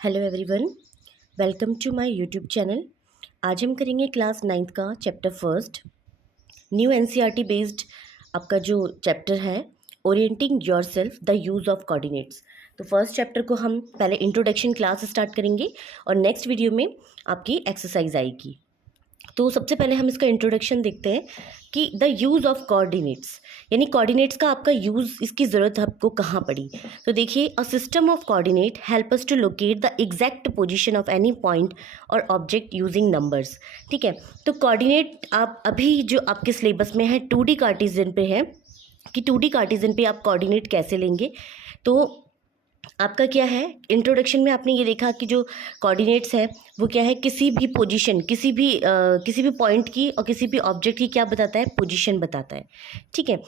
Hello everyone, welcome to my YouTube channel. आज हम करेंगे क्लास 9th का chapter first, new NCERT based आपका जो चैप्टर है orienting yourself the use of coordinates. तो फर्स्ट चैप्टर को हम पहले इंट्रोडक्शन क्लास स्टार्ट करेंगे और नेक्स्ट वीडियो में आपकी एक्सरसाइज आएगी। तो सबसे पहले हम इसका इंट्रोडक्शन देखते हैं कि द यूज़ ऑफ कोऑर्डिनेट्स, यानी कोऑर्डिनेट्स का आपका यूज़, इसकी ज़रूरत आपको कहाँ पड़ी। तो देखिए, a system of coordinate help us to locate the exact position of any point or object using numbers. ठीक है, तो कोऑर्डिनेट आप अभी जो आपके सिलेबस में है 2D कार्टेशियन पे है कि 2D कार्टेशियन पे आप कोऑर्डिनेट कैसे लेंगे। तो आपका क्या है, इंट्रोडक्शन में आपने ये देखा कि जो कोऑर्डिनेट्स है वो क्या है, किसी भी पोजीशन, किसी भी पॉइंट की और किसी भी ऑब्जेक्ट की क्या बताता है, पोजीशन बताता है। ठीक है,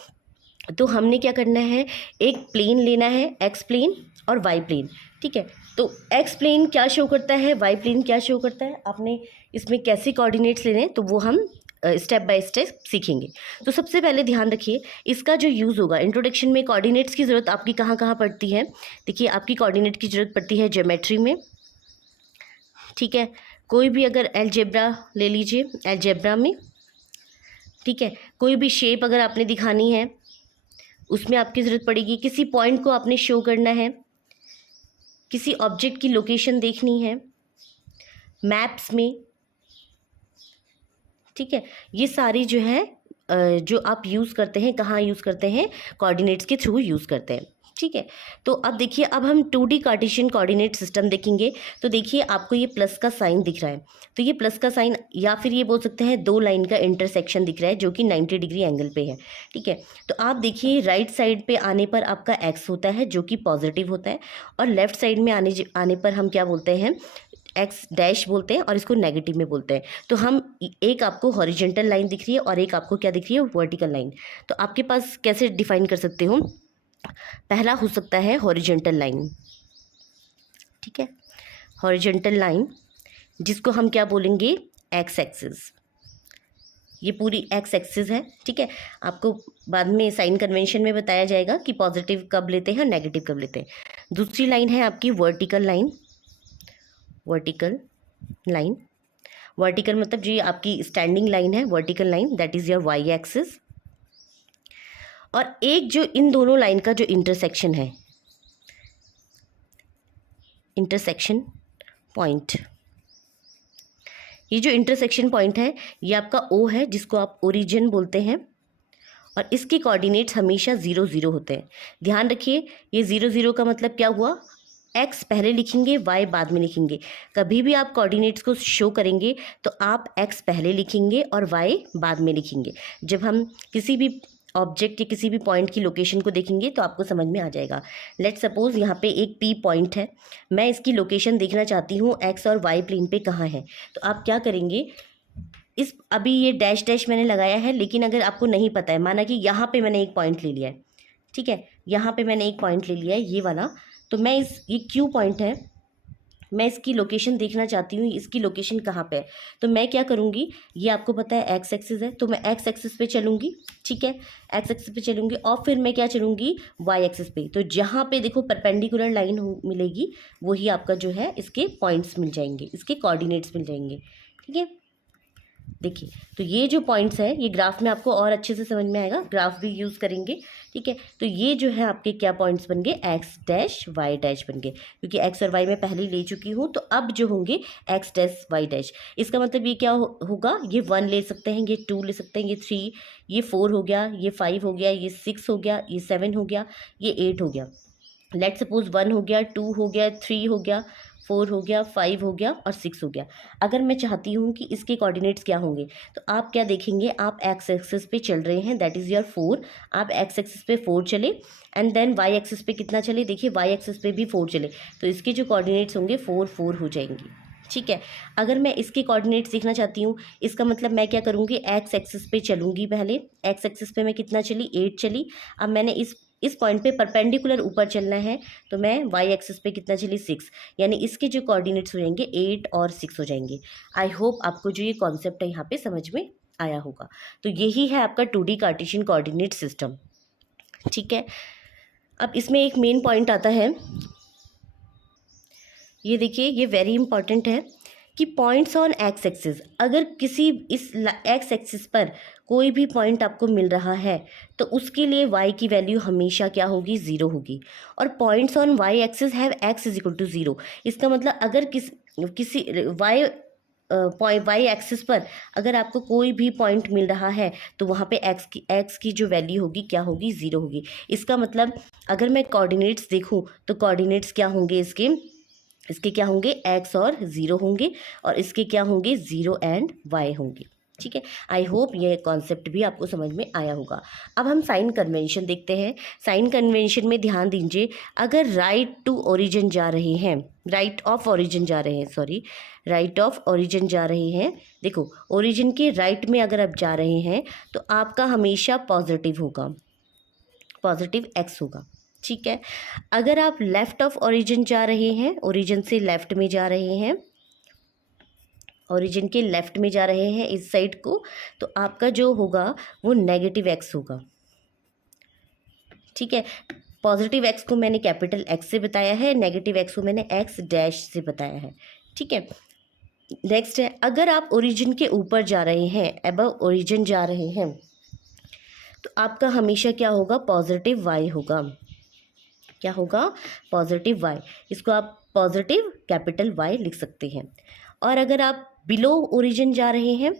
तो हमने क्या करना है, एक प्लेन लेना है, एक्स प्लेन और वाई प्लेन। ठीक है, तो एक्स प्लेन क्या शो करता है, वाई प्लेन क्या शो करता है, आपने इसमें कैसे कोऑर्डिनेट्स लेने हैं तो वो हम स्टेप बाय स्टेप सीखेंगे। तो सबसे पहले ध्यान रखिए, इसका जो यूज़ होगा इंट्रोडक्शन में, कोऑर्डिनेट्स की ज़रूरत आपकी कहाँ कहाँ पड़ती है। देखिए, आपकी कोऑर्डिनेट की ज़रूरत पड़ती है ज्योमेट्री में। ठीक है, कोई भी अगर अलजेब्रा ले लीजिए, अलजेब्रा में। ठीक है, कोई भी शेप अगर आपने दिखानी है उसमें आपकी ज़रूरत पड़ेगी। किसी पॉइंट को आपने शो करना है, किसी ऑब्जेक्ट की लोकेशन देखनी है, मैप्स में। ठीक है, ये सारी जो है जो आप यूज़ करते हैं, कहाँ यूज़ करते हैं, कोऑर्डिनेट्स के थ्रू यूज़ करते हैं। ठीक है, तो अब देखिए, अब हम 2D कार्टेशियन कोऑर्डिनेट सिस्टम देखेंगे। तो देखिए, आपको ये प्लस का साइन दिख रहा है, तो ये प्लस का साइन, या फिर ये बोल सकते हैं दो लाइन का इंटरसेक्शन दिख रहा है जो कि 90 डिग्री एंगल पे है। ठीक है, तो आप देखिए, राइट साइड पे आने पर आपका एक्स होता है जो कि पॉजिटिव होता है, और लेफ्ट साइड में आने पर हम क्या बोलते हैं, एक्स डैश बोलते हैं, और इसको नेगेटिव में बोलते हैं। तो हम, एक आपको हॉरिजेंटल लाइन दिख रही है और एक आपको क्या दिख रही है, वर्टिकल लाइन। तो आपके पास कैसे डिफाइन कर सकते हो, पहला हो सकता है हॉरिजेंटल लाइन। ठीक है, हॉरिजेंटल लाइन जिसको हम क्या बोलेंगे, एक्स एक्सिस। ये पूरी एक्स एक्सिस है। ठीक है, आपको बाद में साइन कन्वेंशन में बताया जाएगा कि पॉजिटिव कब लेते हैं और नेगेटिव कब लेते हैं। दूसरी लाइन है आपकी vertical line. Vertical line, vertical मतलब जो ये आपकी स्टैंडिंग लाइन है, vertical line, that is your Y axis. और एक जो इन दोनों लाइन का जो इंटरसेक्शन है, इंटरसेक्शन पॉइंट, ये जो इंटरसेक्शन पॉइंट है ये आपका ओ है, जिसको आप ओरिजिन बोलते हैं, और इसके कोऑर्डिनेट्स हमेशा 0 0 होते हैं। ध्यान रखिए, ये 0 0 का मतलब क्या हुआ, एक्स पहले लिखेंगे, वाई बाद में लिखेंगे। कभी भी आप कोऑर्डिनेट्स को शो करेंगे तो आप एक्स पहले लिखेंगे और वाई बाद में लिखेंगे। जब हम किसी भी ऑब्जेक्ट या किसी भी पॉइंट की लोकेशन को देखेंगे तो आपको समझ में आ जाएगा। लेट सपोज यहाँ पे एक पी पॉइंट है, मैं इसकी लोकेशन देखना चाहती हूँ एक्स और वाई प्लेन पे कहाँ है। तो आप क्या करेंगे, इस अभी ये डैश डैश मैंने लगाया है, लेकिन अगर आपको नहीं पता है, माना कि यहाँ पे मैंने एक पॉइंट ले लिया है। ठीक है, यहाँ पे मैंने एक पॉइंट ले लिया है, ये वाला। तो मैं ये क्यू पॉइंट है, मैं इसकी लोकेशन देखना चाहती हूँ, इसकी लोकेशन कहाँ पे है। तो मैं क्या करूँगी, ये आपको पता है एक्स एक्सिस है, तो मैं एक्स एक्सिस पे चलूँगी। ठीक है, एक्स एक्सिस पे चलूँगी और फिर मैं क्या चलूँगी, वाई एक्सिस पे। तो जहाँ पे देखो परपेंडिकुलर लाइन मिलेगी, वही आपका जो है इसके पॉइंट्स मिल जाएंगे, इसके कोऑर्डिनेट्स मिल जाएंगे। ठीक है, देखिए, तो ये जो पॉइंट्स हैं ये ग्राफ में आपको और अच्छे से समझ में आएगा, ग्राफ भी यूज़ करेंगे। ठीक है, तो ये जो है आपके क्या पॉइंट्स बन गए, एक्स डैश वाई डैश बन गए, क्योंकि एक्स और वाई मैं पहले ही ले चुकी हूँ। तो अब जो होंगे एक्स डैश वाई डैश, इसका मतलब ये क्या होगा, ये 1 ले सकते हैं, ये 2 ले सकते हैं, ये 3, ये 4 हो गया, ये 5 हो गया, ये 6 हो गया, ये 7 हो गया, ये 8 हो गया। लेट सपोज 1 हो गया, 2 हो गया, 3 हो गया, 4 हो गया, 5 हो गया और 6 हो गया। अगर मैं चाहती हूँ कि इसके कोऑर्डिनेट्स क्या होंगे, तो आप क्या देखेंगे, आप एक्स एक्सिस पे चल रहे हैं, दैट इज़ योर 4। आप एक्स एक्सिस पे 4 चले, एंड देन वाई एक्सिस पे कितना चले, देखिए वाई एक्सिस पे भी 4 चले, तो इसके जो कोऑर्डिनेट्स होंगे 4 4 हो जाएंगे। ठीक है, अगर मैं इसके कोऑर्डिनेट्स देखना चाहती हूँ, इसका मतलब मैं क्या करूँगी, एक्स एक्सिस पे चलूँगी। पहले एक्स एक्सिस पे मैं कितना चली, 8 चली। अब मैंने इस पॉइंट पे परपेंडिकुलर ऊपर चलना है, तो मैं वाई एक्सिस पे कितना चली, 6, यानी इसके जो कोऑर्डिनेट्स हो जाएंगे 8 और 6 हो जाएंगे। आई होप आपको जो ये कॉन्सेप्ट है यहाँ पे समझ में आया होगा। तो यही है आपका 2D कार्टेशियन कोऑर्डिनेट सिस्टम। ठीक है, अब इसमें एक मेन पॉइंट आता है ये देखिए, ये वेरी इंपॉर्टेंट है कि पॉइंट्स ऑन एक्स एक्सिस, अगर किसी इस एक्स एक्सिस पर कोई भी पॉइंट आपको मिल रहा है तो उसके लिए y की वैल्यू हमेशा क्या होगी, 0 होगी। और points on y axis have x is equal to 0, इसका मतलब अगर किसी y एक्सिस पर अगर आपको कोई भी पॉइंट मिल रहा है तो वहाँ पे x की जो वैल्यू होगी क्या होगी, 0 होगी। इसका मतलब अगर मैं कोऑर्डिनेट्स देखूँ तो कोऑर्डिनेट्स क्या होंगे, इसके क्या होंगे, x और 0 होंगे, और इसके क्या होंगे, 0 एंड y होंगे। ठीक है, आई होप ये कॉन्सेप्ट भी आपको समझ में आया होगा। अब हम साइन कन्वेंशन देखते हैं। साइन कन्वेंशन में ध्यान दीजिए, अगर राइट टू ओरिजिन जा रहे हैं, राइट ऑफ ओरिजिन जा रहे हैं, देखो ओरिजिन के राइट में अगर आप जा रहे हैं तो आपका हमेशा पॉजिटिव होगा, पॉजिटिव x होगा। ठीक है, अगर आप लेफ्ट ऑफ ओरिजिन जा रहे हैं, ओरिजिन से लेफ्ट में जा रहे हैं, ओरिजिन के लेफ्ट में जा रहे हैं इस साइड को, तो आपका जो होगा वो नेगेटिव x होगा। ठीक है, पॉजिटिव x को मैंने कैपिटल X से बताया है, नेगेटिव x को मैंने x डैश से बताया है। ठीक है, नेक्स्ट है, अगर आप ओरिजिन के ऊपर जा रहे हैं, अबव ओरिजिन जा रहे हैं, तो आपका हमेशा क्या होगा, पॉजिटिव y होगा। क्या होगा, पॉजिटिव y। इसको आप पॉजिटिव कैपिटल Y लिख सकते हैं। और अगर आप बिलो ओरिजिन जा रहे हैं,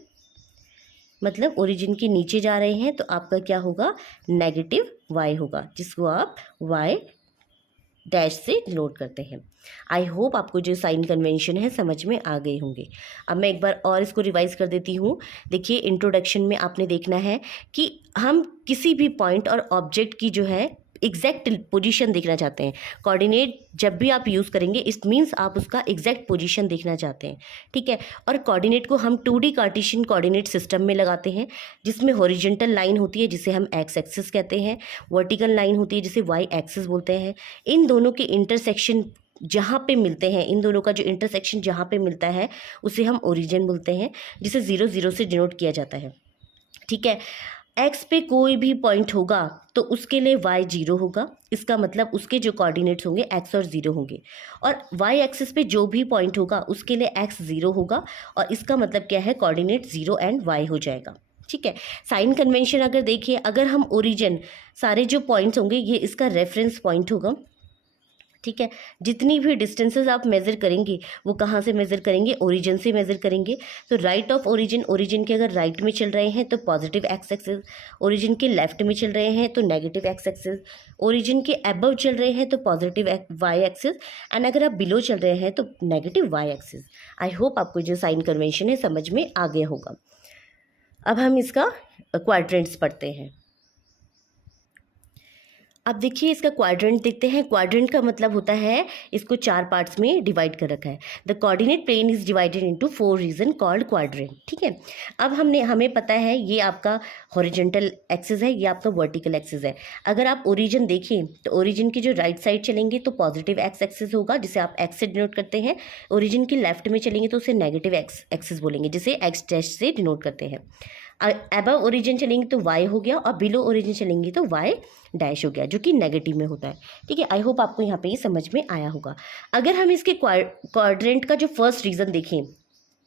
मतलब ओरिजिन के नीचे जा रहे हैं, तो आपका क्या होगा, नेगेटिव y होगा, जिसको आप y डैश से डिनोट करते हैं। आई होप आपको जो साइन कन्वेंशन है समझ में आ गए होंगे। अब मैं एक बार और इसको रिवाइज कर देती हूँ। देखिए, इंट्रोडक्शन में आपने देखना है कि हम किसी भी पॉइंट और ऑब्जेक्ट की जो है एग्जैक्ट पोजीशन देखना चाहते हैं। कोऑर्डिनेट जब भी आप यूज़ करेंगे, इट मीन्स आप उसका एग्जैक्ट पोजीशन देखना चाहते हैं। ठीक है, और कोऑर्डिनेट को हम 2D कार्टेशियन कोऑर्डिनेट सिस्टम में लगाते हैं, जिसमें हॉरिजॉन्टल लाइन होती है जिसे हम एक्स एक्सिस कहते हैं, वर्टिकल लाइन होती है जिसे वाई एक्सिस बोलते हैं। इन दोनों के इंटरसेक्शन जहाँ पे मिलते हैं, इन दोनों का जो इंटरसेक्शन जहाँ पे मिलता है उसे हम ओरिजिन बोलते हैं, जिसे 0 0 से डिनोट किया जाता है। ठीक है, एक्स पे कोई भी पॉइंट होगा तो उसके लिए y 0 होगा, इसका मतलब उसके जो कोऑर्डिनेट्स होंगे x और 0 होंगे। और y एक्सिस पे जो भी पॉइंट होगा उसके लिए x 0 होगा, और इसका मतलब क्या है, कोऑर्डिनेट 0 एंड y हो जाएगा। ठीक है, साइन कन्वेंशन अगर देखिए, अगर हम ओरिजिन, सारे जो पॉइंट्स होंगे ये इसका रेफरेंस पॉइंट होगा। ठीक है, जितनी भी डिस्टेंसेस आप मेज़र करेंगे वो कहाँ से मेज़र करेंगे, ओरिजिन से मेज़र करेंगे। तो राइट ऑफ ओरिजिन, ओरिजिन के अगर राइट में चल रहे हैं तो पॉजिटिव एक्स एक्सिस, ओरिजिन के लेफ्ट में चल रहे हैं तो नेगेटिव एक्स एक्सिस, ओरिजिन के अबव चल रहे हैं तो पॉजिटिव वाई एक्सिस, एंड अगर आप बिलो चल रहे हैं तो negative Y axis. I hope आपको जो साइन कन्वेंशन है समझ में आ गया होगा। अब हम इसका क्वाड्रेंट्स पढ़ते हैं। अब देखिए, इसका क्वाड्रेंट देखते हैं। क्वाड्रेंट का मतलब होता है, इसको 4 पार्ट्स में डिवाइड कर रखा है। The coordinate plane is divided into 4 region called quadrant. ठीक है, अब हमें पता है ये आपका हॉरिजॉन्टल एक्सिस है, ये आपका वर्टिकल एक्सिस है। अगर आप ओरिजिन देखें तो ओरिजिन की जो राइट साइड चलेंगे तो पॉजिटिव एक्स एक्सिस होगा, जिसे आप एक्स से डिनोट करते हैं। ओरिजिन के लेफ्ट में चलेंगे तो उसे नेगेटिव एक्स एक्सिस बोलेंगे, जिसे एक्स डैश से डिनोट करते हैं। अबव ओरिजिन चलेंगे तो y हो गया, और बिलो ओरिजिन चलेंगे तो y डैश हो गया, जो कि नेगेटिव में होता है। ठीक है, आई होप आपको यहाँ पे ये समझ में आया होगा। अगर हम इसके क्वाड्रेंट का जो फर्स्ट रीजन देखें,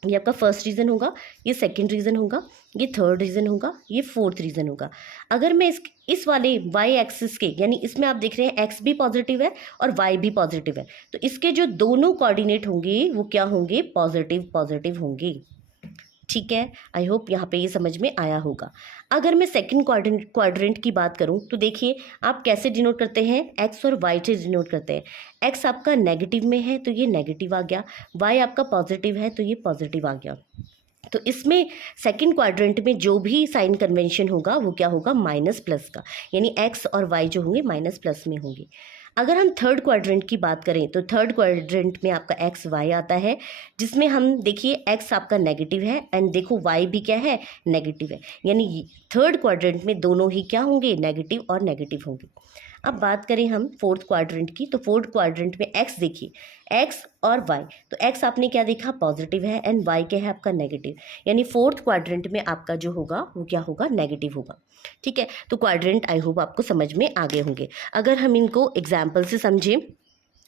ये आपका फर्स्ट रीजन होगा, ये सेकंड रीजन होगा, ये थर्ड रीजन होगा, ये फोर्थ रीजन होगा। अगर मैं इस वाले y एक्सिस के, यानी इसमें आप देख रहे हैं x भी पॉजिटिव है और y भी पॉजिटिव है, तो इसके जो दोनों कोऑर्डिनेट होंगे वो क्या होंगे, पॉजिटिव पॉजिटिव होंगे। ठीक है, आई होप यहाँ पे ये समझ में आया होगा। अगर मैं सेकंड क्वाड्रेंट की बात करूँ तो देखिए, आप कैसे डिनोट करते हैं, एक्स और वाई से डिनोट करते हैं। एक्स आपका नेगेटिव में है तो ये नेगेटिव आ गया, वाई आपका पॉजिटिव है तो ये पॉजिटिव आ गया। तो इसमें सेकंड क्वाड्रेंट में जो भी साइन कन्वेंशन होगा वो क्या होगा, माइनस प्लस का, यानी एक्स और वाई जो होंगे माइनस प्लस में होंगे। अगर हम थर्ड क्वाड्रेंट की बात करें तो थर्ड क्वाड्रेंट में आपका एक्स वाई आता है, जिसमें हम देखिए एक्स आपका नेगेटिव है एंड देखो वाई भी क्या है, नेगेटिव है, यानी थर्ड क्वाड्रेंट में दोनों ही क्या होंगे, नेगेटिव और नेगेटिव होंगे। अब बात करें हम फोर्थ क्वाड्रेंट की, तो फोर्थ क्वाड्रेंट में एक्स देखिए, एक्स और वाई, तो एक्स आपने क्या देखा, पॉजिटिव है, एंड वाई क्या है आपका, नेगेटिव, यानी फोर्थ क्वाड्रेंट में आपका जो होगा वो क्या होगा, नेगेटिव होगा। ठीक है, तो क्वाड्रेंट आई होप आपको समझ में आ गए होंगे। अगर हम इनको एग्जाम्पल से समझें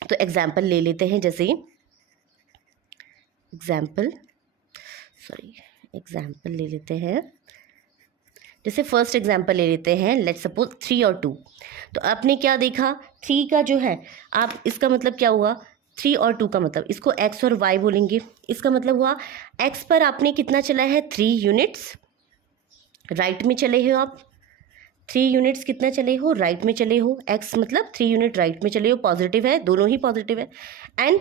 तो एग्जाम्पल ले लेते हैं, जैसे एग्जाम्पल ले लेते हैं। जैसे फर्स्ट एग्जाम्पल ले लेते हैं, लेट्स सपोज 3 और 2। तो आपने क्या देखा, 3 का जो है आप इसका मतलब क्या हुआ, 3 और 2 का मतलब इसको x और y बोलेंगे। इसका मतलब हुआ x पर आपने कितना चला है, 3 यूनिट्स राइट में चले हो आप, 3 यूनिट्स कितना चले हो, राइट में चले हो। x मतलब 3 यूनिट राइट में चले हो, पॉजिटिव है, दोनों ही पॉजिटिव है। एंड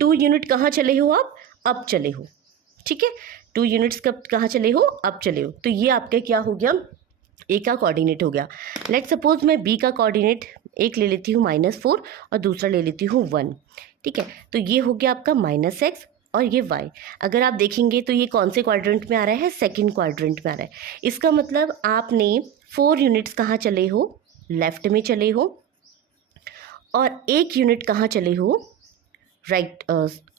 2 यूनिट कहाँ चले हो आप, अप चले हो। ठीक है, 2 यूनिट्स कब कहाँ चले हो, अप चले हो। तो ये आपका क्या हो गया, ए का कोऑर्डिनेट हो गया। लेट सपोज मैं बी का कोऑर्डिनेट एक ले लेती हूँ -4 और दूसरा ले लेती हूँ 1। ठीक है, तो ये हो गया आपका -x और ये y। अगर आप देखेंगे तो ये कौन से क्वाड्रेंट में आ रहा है, सेकंड क्वाड्रेंट में आ रहा है। इसका मतलब आपने 4 यूनिट्स कहाँ चले हो, लेफ्ट में चले हो, और 1 यूनिट कहाँ चले हो, राइट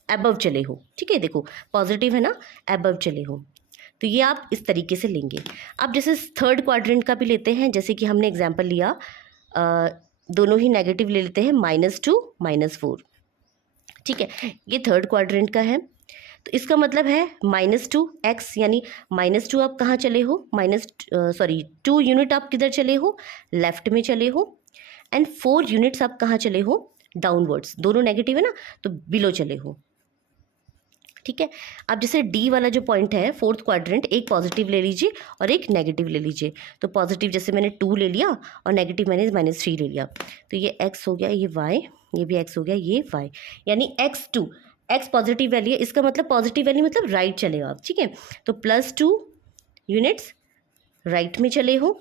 अबव चले हो। ठीक है, देखो पॉजिटिव है ना, अबव चले हो। तो ये आप इस तरीके से लेंगे। अब जैसे थर्ड क्वाड्रेंट का भी लेते हैं, जैसे कि हमने एग्जांपल लिया, दोनों ही नेगेटिव ले लेते हैं, -2 -4। ठीक है, ये थर्ड क्वाड्रेंट का है। तो इसका मतलब है -2x, यानी -2 आप कहाँ चले हो, 2 यूनिट आप किधर चले हो, लेफ्ट में चले हो। एंड 4 यूनिट्स आप कहाँ चले हो, डाउनवर्ड्स, दोनों नेगेटिव है ना, तो बिलो चले हो। ठीक है, अब जैसे डी वाला जो पॉइंट है, फोर्थ क्वाड्रेंट, एक पॉजिटिव ले लीजिए और एक नेगेटिव ले लीजिए। तो पॉजिटिव जैसे मैंने 2 ले लिया और नेगेटिव मैंने -3 ले लिया। तो ये x हो गया, ये y, ये भी x हो गया, ये y, यानी x2, x पॉजिटिव वैल्यू है, इसका मतलब पॉजिटिव वैल्यू मतलब राइट चले हो आप। ठीक है, तो +2 यूनिट्स राइट में चले हो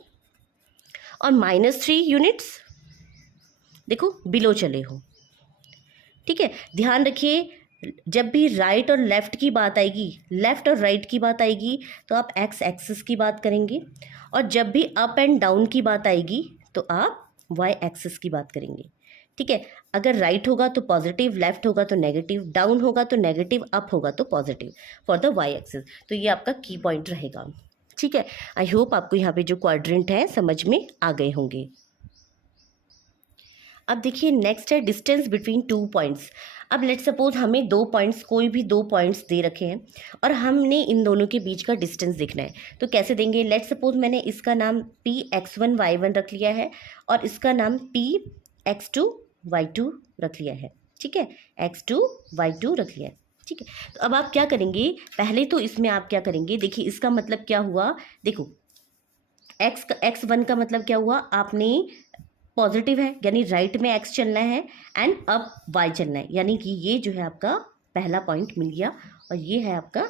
और -3 यूनिट्स देखो बिलो चले हो। ठीक है, ध्यान रखिए, जब भी राइट और लेफ़्ट की बात आएगी, लेफ़्ट और राइट की बात आएगी, तो आप एक्स एक्सिस की बात करेंगे, और जब भी अप एंड डाउन की बात आएगी तो आप वाई एक्सिस की बात करेंगे। ठीक है, अगर राइट होगा तो पॉजिटिव, लेफ्ट होगा तो नेगेटिव, डाउन होगा तो नेगेटिव, अप होगा तो positive for the Y axis. तो ये आपका की पॉइंट रहेगा। ठीक है, आई होप आपको यहाँ पे जो क्वाड्रेंट है समझ में आ गए होंगे। अब देखिए नेक्स्ट है डिस्टेंस बिटवीन 2 पॉइंट्स। अब लेट्स सपोज हमें 2 पॉइंट्स, कोई भी 2 पॉइंट्स दे रखे हैं और हमने इन दोनों के बीच का डिस्टेंस देखना है। तो कैसे देंगे, लेट्स सपोज मैंने इसका नाम Px1 y1 रख लिया है और इसका नाम Px2 y2 रख लिया है। ठीक है, x2 y2 रख लिया है। ठीक है, तो अब आप क्या करेंगे, पहले तो इसमें आप क्या करेंगे, देखिए इसका मतलब क्या हुआ, देखो x1 का मतलब क्या हुआ, आपने पॉजिटिव है यानी राइट में x चलना है एंड अब y चलना है, यानी कि ये जो है आपका पहला पॉइंट मिल गया और ये है आपका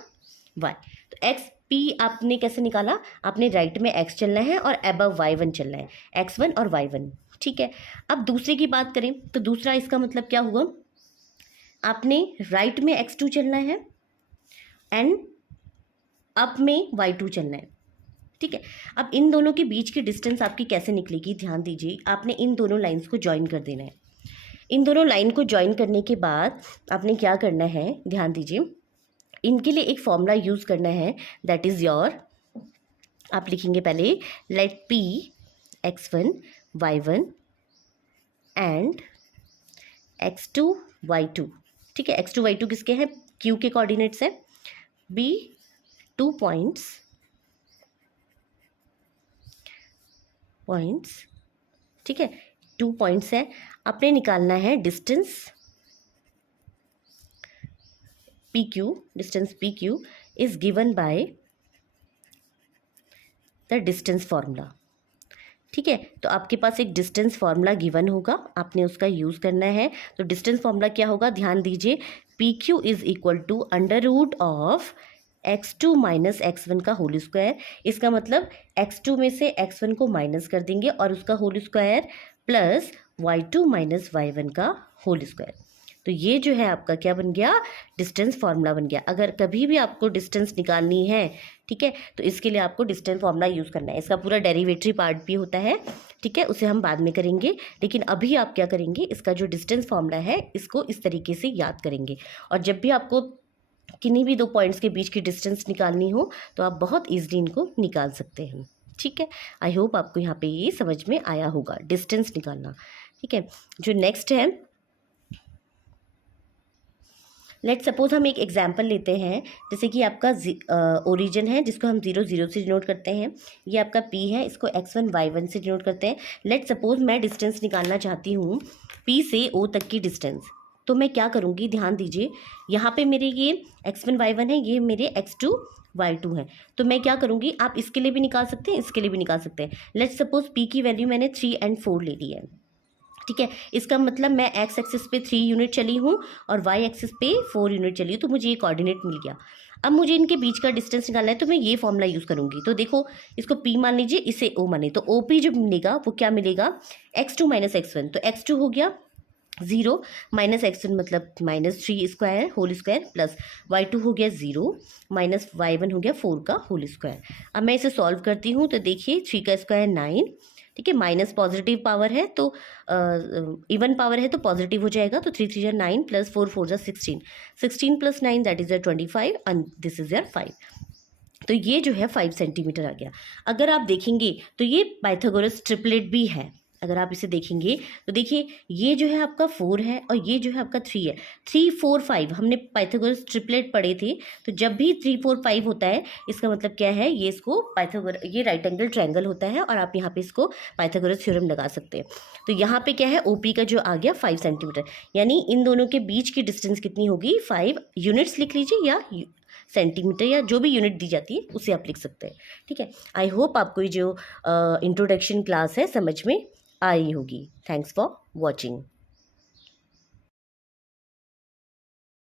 y। तो x p आपने कैसे निकाला, आपने राइट में x चलना है और अबव y1 चलना है, x1 और y1। ठीक है, अब दूसरे की बात करें तो दूसरा इसका मतलब क्या हुआ, आपने राइट में x2 चलना है एंड अप में y2 चलना है। ठीक है, अब इन दोनों के बीच की डिस्टेंस आपकी कैसे निकलेगी, ध्यान दीजिए, आपने इन दोनों लाइंस को ज्वाइन कर देना है। इन दोनों लाइन को ज्वाइन करने के बाद आपने क्या करना है, ध्यान दीजिए, इनके लिए एक फॉर्मूला यूज़ करना है, दैट इज़ योर, आप लिखेंगे पहले late P x1 y1 and x2 y2। ठीक है, x2 y2 किसके हैं, Q के कोऑर्डिनेट्स हैं। B 2 पॉइंट्स, ठीक है, 2 पॉइंट्स है, आपने निकालना है distance PQ। Distance PQ is given by the distance formula. ठीक है, तो आपके पास एक डिस्टेंस फार्मूला गिवन होगा, आपने उसका यूज़ करना है। तो डिस्टेंस फार्मूला क्या होगा, ध्यान दीजिए, PQ is equal to √ of x2 minus x1 का होल स्क्वायर। इसका मतलब x2 में से x1 को माइनस कर देंगे और उसका whole square plus y2 minus y1 का होल स्क्वायर। तो ये जो है आपका क्या बन गया, डिस्टेंस फार्मूला बन गया। अगर कभी भी आपको डिस्टेंस निकालनी है, ठीक है, तो इसके लिए आपको डिस्टेंस फार्मूला यूज़ करना है। इसका पूरा डेरिवेटरी पार्ट भी होता है, ठीक है, उसे हम बाद में करेंगे, लेकिन अभी आप क्या करेंगे, इसका जो डिस्टेंस फार्मूला है इसको इस तरीके से याद करेंगे। और जब भी आपको किन्हीं भी 2 पॉइंट्स के बीच की डिस्टेंस निकालनी हो तो आप बहुत ईजिली इनको निकाल सकते हैं। ठीक है, आई होप आपको यहाँ पे ये समझ में आया होगा, डिस्टेंस निकालना। ठीक है, जो नेक्स्ट है लेट सपोज हम एक एग्जाम्पल लेते हैं, जैसे कि आपका ओरिजिन है जिसको हम 0 0 से डिनोट करते हैं, ये आपका P है, इसको x1 y1 से डिनोट करते हैं। लेट सपोज मैं डिस्टेंस निकालना चाहती हूँ P से O तक की डिस्टेंस, तो मैं क्या करूँगी, ध्यान दीजिए, यहाँ पे मेरे ये x1 y1 है, ये मेरे x2 y2 है। तो मैं क्या करूँगी, आप इसके लिए भी निकाल सकते हैं, इसके लिए भी निकाल सकते हैं। लेट सपोज P की वैल्यू मैंने 3 और 4 ले ली है, ठीक है। इसका मतलब मैं x एक्सिस पे 3 यूनिट चली हूँ और y एक्सिस पे 4 यूनिट चली हूँ, तो मुझे ये कोऑर्डिनेट मिल गया। अब मुझे इनके बीच का डिस्टेंस निकालना है, तो मैं ये फॉर्मूला यूज़ करूँगी। तो देखो, इसको P मान लीजिए, इसे O माने, तो OP जो मिलेगा वो क्या मिलेगा, x2 माइनस x1, तो x2 हो गया 0 माइनस x1 मतलब -3² होल स्क्वायर प्लस y2 हो गया 0 माइनस y1 हो गया 4 का होल स्क्वायर। अब मैं इसे सॉल्व करती हूँ, तो देखिए 3 का स्क्वायर 9, ठीक है, माइनस पॉजिटिव पावर है तो इवन पावर है तो पॉजिटिव हो जाएगा, तो 3 3 जा 9 प्लस 4 4 जा 16, 16 plus 9 that is 25 and this is your 5। तो ये जो है 5 सेंटीमीटर आ गया। अगर आप देखेंगे तो ये पाइथागोरस ट्रिपलेट भी है। अगर आप इसे देखेंगे तो देखिए, ये जो है आपका 4 है और ये जो है आपका 3 है। 3 4 5 हमने पाइथागोरस ट्रिपलेट पढ़े थे, तो जब भी 3 4 5 होता है इसका मतलब क्या है, ये इसको ये राइट एंगल ट्रायंगल होता है और आप यहाँ पे इसको पाइथागोरस थ्योरम लगा सकते हैं। तो यहाँ पे क्या है, ओपी का जो आ गया 5 सेंटीमीटर, यानी इन दोनों के बीच की डिस्टेंस कितनी होगी, 5 यूनिट्स लिख लीजिए या सेंटीमीटर या जो भी यूनिट दी जाती है उसे आप लिख सकते हैं, ठीक है। आई होप आपको ये जो इंट्रोडक्शन क्लास है समझ में आई होगी। Thanks for watching.